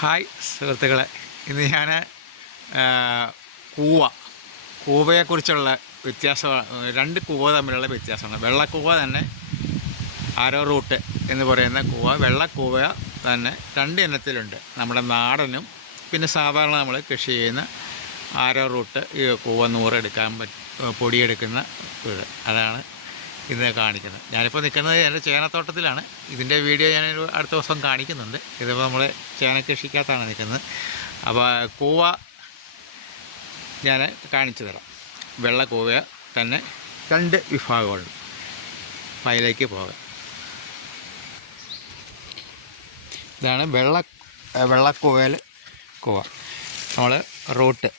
Hi സുഹൃത്തുക്കളെ ഇന്ന് ഞാൻ കൂവ കൂവയെക്കുറിച്ചുള്ള വ്യത്യാസം രണ്ട് കൂവ തമ്മിലുള്ള വ്യത്യാസമാണ്. വെള്ളക്കൂവ തന്നെ ആരോ റൂട്ട് എന്ന് പറയുന്ന കൂവ വെള്ളക്കൂവ തന്നെ രണ്ട് ഇനത്തിലുണ്ട്. നമ്മുടെ നാടനും പിന്നെ സാധാരണ നമ്മൾ കൃഷി ചെയ്യുന്ന ആരോ റൂട്ട് ഈ കൂവ നൂറെടുക്കാൻ പറ്റും പൊടിയെടുക്കുന്ന ഇത്. അതാണ് ഇന്ന് കാണിക്കുന്നത്. ഞാനിപ്പോൾ നിൽക്കുന്നത് എന്റെ ചേനത്തോട്ടത്തിലാണ്. ഇതിന്റെ വീഡിയോ ഞാൻ അടുത്ത ദിവസം കാണിക്കുന്നുണ്ട്. ഇതിപ്പോൾ നമ്മൾ ചേന കൃഷിക്കകത്താണ് നിൽക്കുന്നത്. അപ്പോൾ കൂവ ഞാൻ കാണിച്ചു തരാം. വെള്ള കൂവ തന്നെ രണ്ട് വിഭാഗമുണ്ട് അപ്പോൾ അതിലേക്ക് പോകാം. ഇതാണ് വെള്ള വെള്ളക്കൂവയിൽ കൂവ. നമ്മൾ റൂട്ട്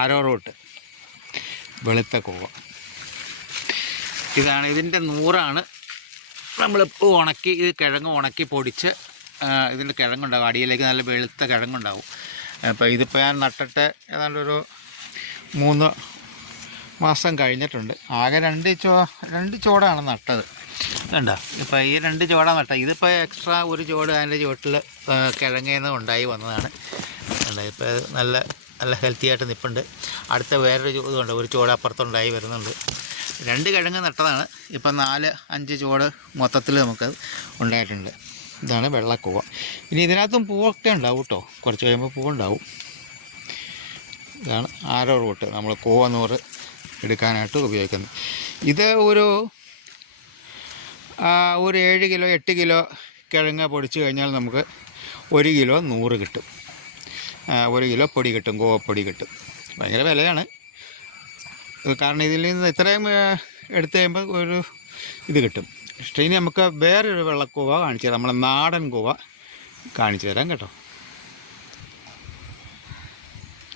ആരോ റൂട്ട് വെളുത്ത കൂവ. ഇതാണ് ഇതിന്റെ നൂറാണ്. നമ്മളിപ്പോൾ ഉണക്കി ഇത് കിഴങ്ങ് ഉണക്കി പൊടിച്ച് ഇതിന്റെ കിഴങ്ങുണ്ടാവും. അടിയിലേക്ക് നല്ല വെളുത്ത കിഴങ്ങുണ്ടാവും. അപ്പോൾ ഇതിപ്പോൾ ഞാൻ നട്ടിട്ട് ഏതാണ്ട് ഒരു മൂന്ന് മാസം കഴിഞ്ഞിട്ടുണ്ട്. ആകെ രണ്ട് ചോ രണ്ട് ചോടാണ് നട്ടത്. കണ്ടോ? ഇപ്പോൾ ഈ രണ്ട് ചോടാണ് നട്ടത്. ഇതിപ്പോൾ എക്സ്ട്രാ ഒരു ചോട് അതിന്റെ ചുവട്ടിൽ കിഴങ്ങേന്ന് ഉണ്ടായി വന്നതാണ്. കണ്ടോ? ഇപ്പോൾ നല്ല നല്ല ഹെൽത്തി ആയിട്ട് നിൽപ്പുണ്ട് അടുത്ത വേറൊരു ഇതുണ്ട്. ഒരു ചോട് അപ്പുറത്തുണ്ടായി വരുന്നുണ്ട്. രണ്ട് കിഴങ്ങ് നട്ടതാണ്. ഇപ്പം നാല് അഞ്ച് ചുവട് മൊത്തത്തിൽ നമുക്ക് ഉണ്ടായിട്ടുണ്ട്. ഇതാണ് വെള്ളക്കൂവ. ഇനി ഇതിനകത്തും പൂവൊക്കെ ഉണ്ടാവും കേട്ടോ. കുറച്ച് കഴിയുമ്പോൾ പൂവുണ്ടാവും. ഇതാണ് ആരോ റൂട്ട്. നമ്മൾ കൂവ നൂറ് എടുക്കാനായിട്ട് ഉപയോഗിക്കുന്നത് ഇത് ഒരു ഒരു ഏഴ് കിലോ എട്ട് കിലോ കിഴങ്ങ് പൊടിച്ച് കഴിഞ്ഞാൽ നമുക്ക് ഒരു കിലോ നൂറ് കിട്ടും. ഒരു കിലോ പൊടി കിട്ടും. കൂവപ്പൊടി കിട്ടും. ഭയങ്കര വിലയാണ്. കാരണം ഇതിൽ നിന്ന് ഇത്രയും എടുത്തു കഴിയുമ്പോൾ ഒരു ഇത് കിട്ടും. പക്ഷേ ഇനി നമുക്ക് വേറൊരു വെള്ളക്കൂവ കാണിച്ചു തരാം. നമ്മളെ നാടൻ കൂവ കാണിച്ചു തരാം കേട്ടോ.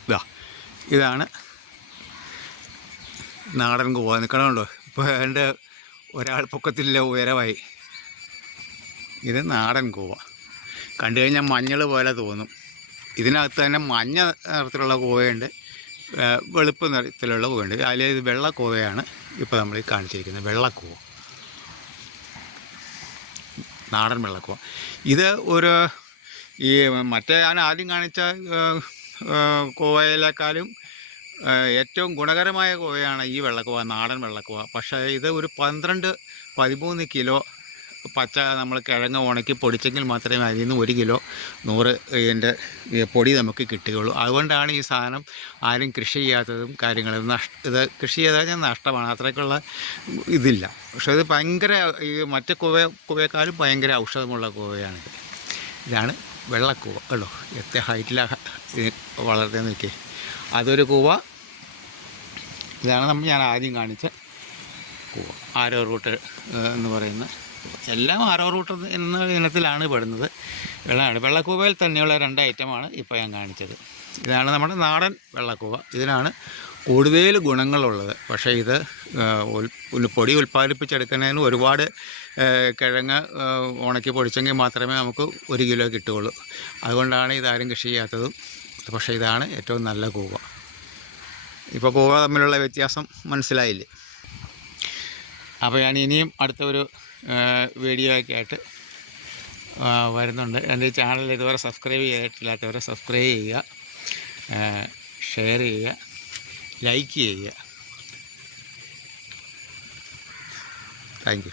ഇതാ ഇതാണ് നാടൻ കൂവ. നിൽക്കണമുണ്ടോ ഇപ്പോൾ എന്റെ ഒരാൾ പൊക്കത്തില്ല ഉയരമായി. ഇത് നാടൻ കൂവ. കണ്ടു കഴിഞ്ഞാൽ മഞ്ഞൾ പോലെ തോന്നും. ഇതിനകത്ത് തന്നെ മഞ്ഞ നിറത്തിലുള്ള കൂവയുണ്ട്. വെളുപ്പ് നിറത്തിലുള്ള പൂവുണ്ട്. അതിൽ ഇത് വെള്ള കൂവയാണ് ഇപ്പോൾ നമ്മൾ കാണിച്ചിരിക്കുന്നത്. വെള്ളക്കൂവ. നാടൻ വെള്ളക്കൂവ. ഇത് ഒരു ഈ മറ്റേ ഞാൻ ആദ്യം കാണിച്ച കൂവയിലേക്കാളും ഏറ്റവും ഗുണകരമായ കൂവയാണ് ഈ വെള്ളക്കൂവ നാടൻ വെള്ളക്കൂവ. പക്ഷേ ഇത് ഒരു പന്ത്രണ്ട് പതിമൂന്ന് കിലോ പച്ച നമ്മൾ കിഴങ്ങ് ഉണക്കി പൊടിച്ചെങ്കിൽ മാത്രമേ അതിൽ നിന്ന് ഒരു കിലോ നൂറ് ഇതിന്റെ പൊടി നമുക്ക് കിട്ടുകയുള്ളൂ. അതുകൊണ്ടാണ് ഈ സാധനം ആരും കൃഷി ചെയ്യാത്തതും കാര്യങ്ങളും നഷ്ട ഇത് കൃഷി ചെയ്താൽ ഞാൻ നഷ്ടമാണ്. അത്രയ്ക്കുള്ള ഇതില്ല. പക്ഷേ ഇത് ഭയങ്കര ഈ മറ്റേ കുവ കുവയേക്കാളും ഭയങ്കര ഔഷധമുള്ള കുവയാണിത് ഇതാണ് വെള്ളക്കൂവ കേട്ടോ. എത്ര ഹൈറ്റിലാണ് വളർത്തി നിൽക്കേ അതൊരു കൂവ. ഇതാണ് നമ്മൾ ഞാൻ ആദ്യം കാണിച്ച കൂവ. ആരോ റൂട്ട് എന്ന് പറയുന്ന. എല്ലാം ആറോ റൂട്ട് എന്ന ഇനത്തിലാണ് പെടുന്നത്. വെള്ളമാണ് വെള്ളക്കൂവയിൽ തന്നെയുള്ള രണ്ട് ഐറ്റമാണ് ഇപ്പോൾ ഞാൻ കാണിച്ചത്. ഇതാണ് നമ്മുടെ നാടൻ വെള്ളക്കൂവ. ഇതിനാണ് കൂടുതൽ ഗുണങ്ങളുള്ളത്. പക്ഷേ ഇത് പൊടി ഉൽപ്പാദിപ്പിച്ചെടുക്കുന്നതിന് ഒരുപാട് കിഴങ്ങ് ഉണക്കി പൊടിച്ചെങ്കിൽ മാത്രമേ നമുക്ക് ഒരു കിലോ കിട്ടുകയുള്ളൂ. അതുകൊണ്ടാണ് ഇതാരും കൃഷി ചെയ്യാത്തതും. പക്ഷേ ഇതാണ് ഏറ്റവും നല്ല കൂവ. ഇപ്പോൾ കൂവ തമ്മിലുള്ള വ്യത്യാസം മനസ്സിലായില്ലേ? അപ്പോൾ ഞാൻ ഇനിയും അടുത്ത ഒരു വീഡിയോ ഒക്കെ ആയിട്ട് വരുന്നുണ്ട്. എന്റെ ചാനൽ ഇതുവരെ സബ്സ്ക്രൈബ് ചെയ്തിട്ടില്ലാത്തവരെ സബ്സ്ക്രൈബ് ചെയ്യുക. ഷെയർ ചെയ്യുക. ലൈക്ക് ചെയ്യുക. Thank you